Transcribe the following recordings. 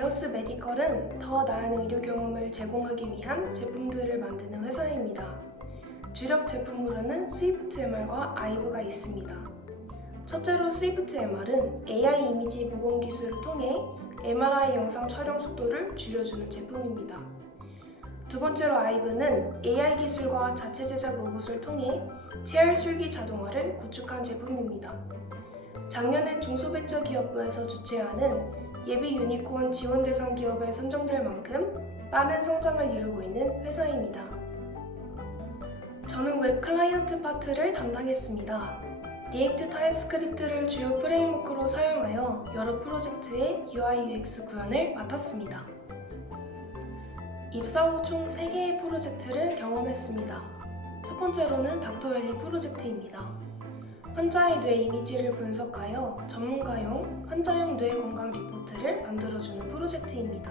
에어스 메디컬은 더 나은 의료 경험을 제공하기 위한 제품들을 만드는 회사입니다. 주력 제품으로는 스위프트 MR과 아이브가 있습니다. 첫째로 스위프트 MR은 AI 이미지 모범 기술을 통해 MRI 영상 촬영 속도를 줄여주는 제품입니다. 두 번째로 아이브는 AI 기술과 자체 제작 로봇을 통해 치아 술기 자동화를 구축한 제품입니다. 작년에 중소벤처기업부에서 주최하는 예비 유니콘 지원 대상 기업에 선정될 만큼 빠른 성장을 이루고 있는 회사입니다. 저는 웹 클라이언트 파트를 담당했습니다. 리액트 타입스크립트를 주요 프레임워크로 사용하여 여러 프로젝트의 UI UX 구현을 맡았습니다. 입사 후 총 3개의 프로젝트를 경험했습니다. 첫 번째로는 닥터밸리 프로젝트입니다. 환자의 뇌 이미지를 분석하여 전문가용 환자용 뇌 건강 리포트를 만들어주는 프로젝트입니다.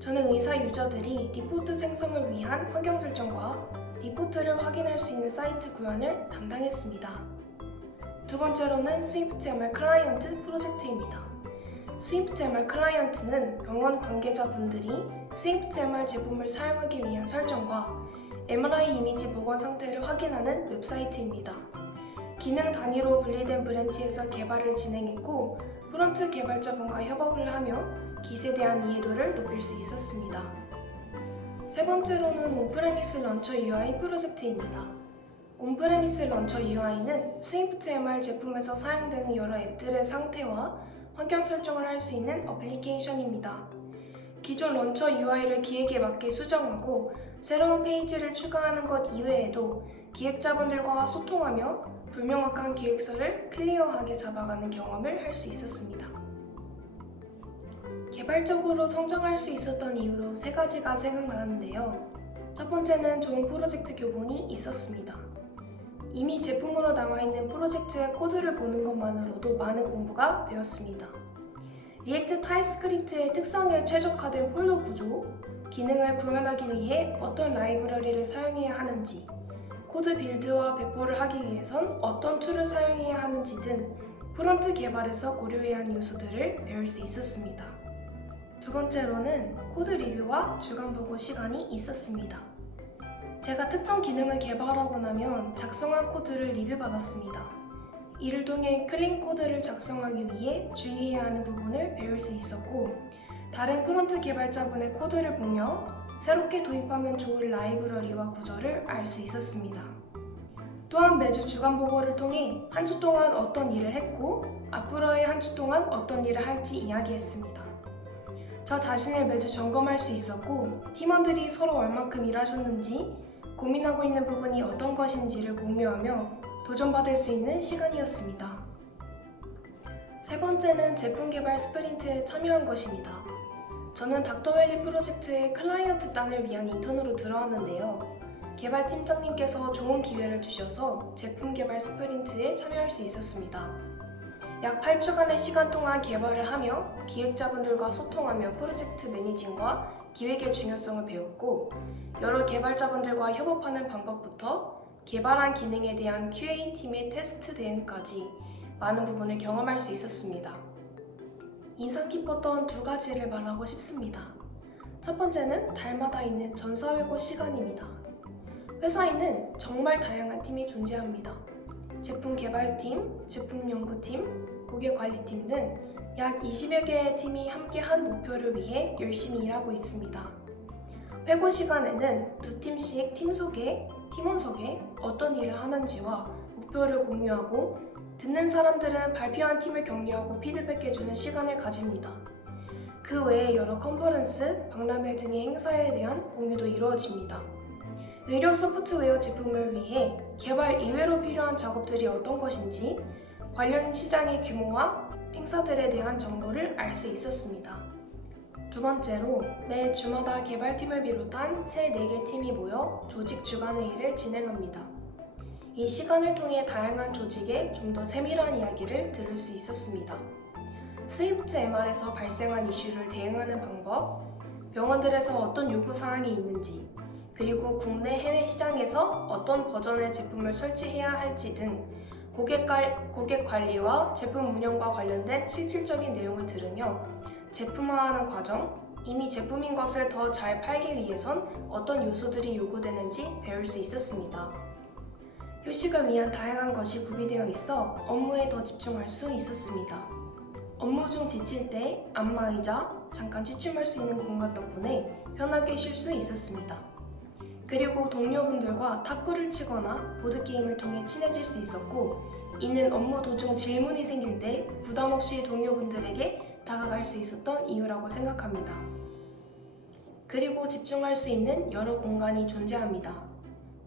저는 의사 유저들이 리포트 생성을 위한 환경 설정과 리포트를 확인할 수 있는 사이트 구현을 담당했습니다. 두 번째로는 스위프트 MR 클라이언트 프로젝트입니다. 스위프트 MR 클라이언트는 병원 관계자분들이 스위프트 MR 제품을 사용하기 위한 설정과 MRI 이미지 복원 상태를 확인하는 웹사이트입니다. 기능 단위로 분리된 브랜치에서 개발을 진행했고 프론트 개발자분과 협업을 하며 기술에 대한 이해도를 높일 수 있었습니다. 세 번째로는 온프레미스 런처 UI 프로젝트입니다. 온프레미스 런처 UI는 스위프트 MR 제품에서 사용되는 여러 앱들의 상태와 환경 설정을 할 수 있는 어플리케이션입니다. 기존 런처 UI를 기획에 맞게 수정하고 새로운 페이지를 추가하는 것 이외에도 기획자분들과 소통하며 불명확한 기획서를 클리어하게 잡아가는 경험을 할 수 있었습니다. 개발적으로 성장할 수 있었던 이유로 3가지가 생각나는데요. 첫 번째는 좋은 프로젝트 교본이 있었습니다. 이미 제품으로 남아있는 프로젝트의 코드를 보는 것만으로도 많은 공부가 되었습니다. 리액트 타입스크립트의 특성에 최적화된 폴더 구조, 기능을 구현하기 위해 어떤 라이브러리를 사용해야 하는지, 코드 빌드와 배포를 하기 위해선 어떤 툴을 사용해야 하는지 등 프론트 개발에서 고려해야 하는 요소들을 배울 수 있었습니다. 두 번째로는 코드 리뷰와 주간 보고 시간이 있었습니다. 제가 특정 기능을 개발하고 나면 작성한 코드를 리뷰받았습니다. 이를 통해 클린 코드를 작성하기 위해 주의해야 하는 부분을 배울 수 있었고 다른 프론트 개발자분의 코드를 보며 새롭게 도입하면 좋을 라이브러리와 구조를 알 수 있었습니다. 또한 매주 주간 보고를 통해 한 주 동안 어떤 일을 했고 앞으로의 한 주 동안 어떤 일을 할지 이야기했습니다. 저 자신을 매주 점검할 수 있었고 팀원들이 서로 얼만큼 일하셨는지 고민하고 있는 부분이 어떤 것인지를 공유하며 도전받을 수 있는 시간이었습니다. 세 번째는 제품 개발 스프린트에 참여한 것입니다. 저는 닥터밸리 프로젝트의 클라이언트 단을 위한 인턴으로 들어왔는데요. 개발팀장님께서 좋은 기회를 주셔서 제품 개발 스프린트에 참여할 수 있었습니다. 약 8주간의 시간 동안 개발을 하며 기획자분들과 소통하며 프로젝트 매니징과 기획의 중요성을 배웠고 여러 개발자분들과 협업하는 방법부터 개발한 기능에 대한 QA팀의 테스트 대응까지 많은 부분을 경험할 수 있었습니다. 인상 깊었던 2가지를 말하고 싶습니다. 첫 번째는 달마다 있는 전사회고 시간입니다. 회사에는 정말 다양한 팀이 존재합니다. 제품 개발팀, 제품 연구팀, 고객관리팀 등 약 20여 개의 팀이 함께 한 목표를 위해 열심히 일하고 있습니다. 회고 시간에는 2팀씩 팀 소개, 팀원 소개, 어떤 일을 하는지와 목표를 공유하고 듣는 사람들은 발표한 팀을 격려하고 피드백해주는 시간을 가집니다. 그 외에 여러 컨퍼런스, 박람회 등의 행사에 대한 공유도 이루어집니다. 의료 소프트웨어 제품을 위해 개발 이외로 필요한 작업들이 어떤 것인지 관련 시장의 규모와 행사들에 대한 정보를 알 수 있었습니다. 두 번째로 매 주마다 개발팀을 비롯한 4개 팀이 모여 조직 주간회의를 진행합니다. 이 시간을 통해 다양한 조직의 좀 더 세밀한 이야기를 들을 수 있었습니다. 스위프트 MR에서 발생한 이슈를 대응하는 방법, 병원들에서 어떤 요구사항이 있는지, 그리고 국내 해외 시장에서 어떤 버전의 제품을 설치해야 할지 등 고객 관리와 제품 운영과 관련된 실질적인 내용을 들으며 제품화하는 과정, 이미 제품인 것을 더 잘 팔기 위해선 어떤 요소들이 요구되는지 배울 수 있었습니다. 휴식을 위한 다양한 것이 구비되어 있어 업무에 더 집중할 수 있었습니다. 업무 중 지칠 때 안마의자, 잠깐 취침할 수 있는 공간 덕분에 편하게 쉴 수 있었습니다. 그리고 동료분들과 탁구를 치거나 보드게임을 통해 친해질 수 있었고, 이는 업무 도중 질문이 생길 때 부담 없이 동료분들에게 다가갈 수 있었던 이유라고 생각합니다. 그리고 집중할 수 있는 여러 공간이 존재합니다.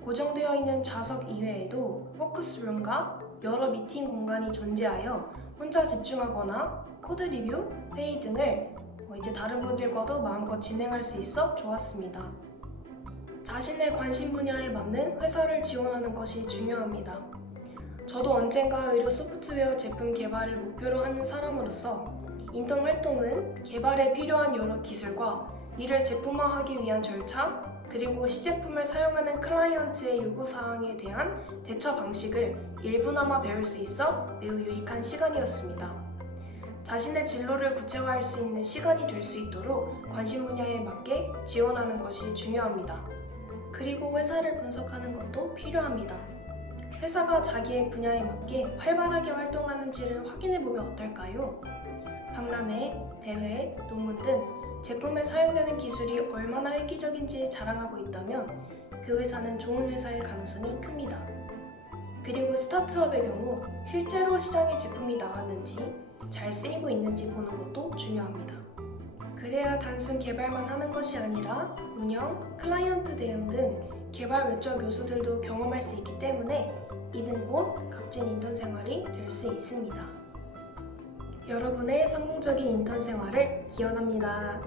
고정되어 있는 좌석 이외에도 포커스룸과 여러 미팅 공간이 존재하여 혼자 집중하거나 코드 리뷰, 회의 등을 이제 다른 분들과도 마음껏 진행할 수 있어 좋았습니다. 자신의 관심 분야에 맞는 회사를 지원하는 것이 중요합니다. 저도 언젠가 의료 소프트웨어 제품 개발을 목표로 하는 사람으로서 인턴 활동은 개발에 필요한 여러 기술과 이를 제품화하기 위한 절차, 그리고 시제품을 사용하는 클라이언트의 요구사항에 대한 대처 방식을 일부나마 배울 수 있어 매우 유익한 시간이었습니다. 자신의 진로를 구체화할 수 있는 시간이 될 수 있도록 관심 분야에 맞게 지원하는 것이 중요합니다. 그리고 회사를 분석하는 것도 필요합니다. 회사가 자기의 분야에 맞게 활발하게 활동하는지를 확인해보면 어떨까요? 박람회, 대회, 논문 등 제품에 사용되는 기술이 얼마나 획기적인지 자랑하고 있다면 그 회사는 좋은 회사일 가능성이 큽니다. 그리고 스타트업의 경우 실제로 시장에 제품이 나왔는지 잘 쓰이고 있는지 보는 것도 중요합니다. 그래야 단순 개발만 하는 것이 아니라 운영, 클라이언트 대응 등 개발 외적 요소들도 경험할 수 있기 때문에 이는 곧 값진 인턴 생활이 될 수 있습니다. 여러분의 성공적인 인턴 생활을 기원합니다.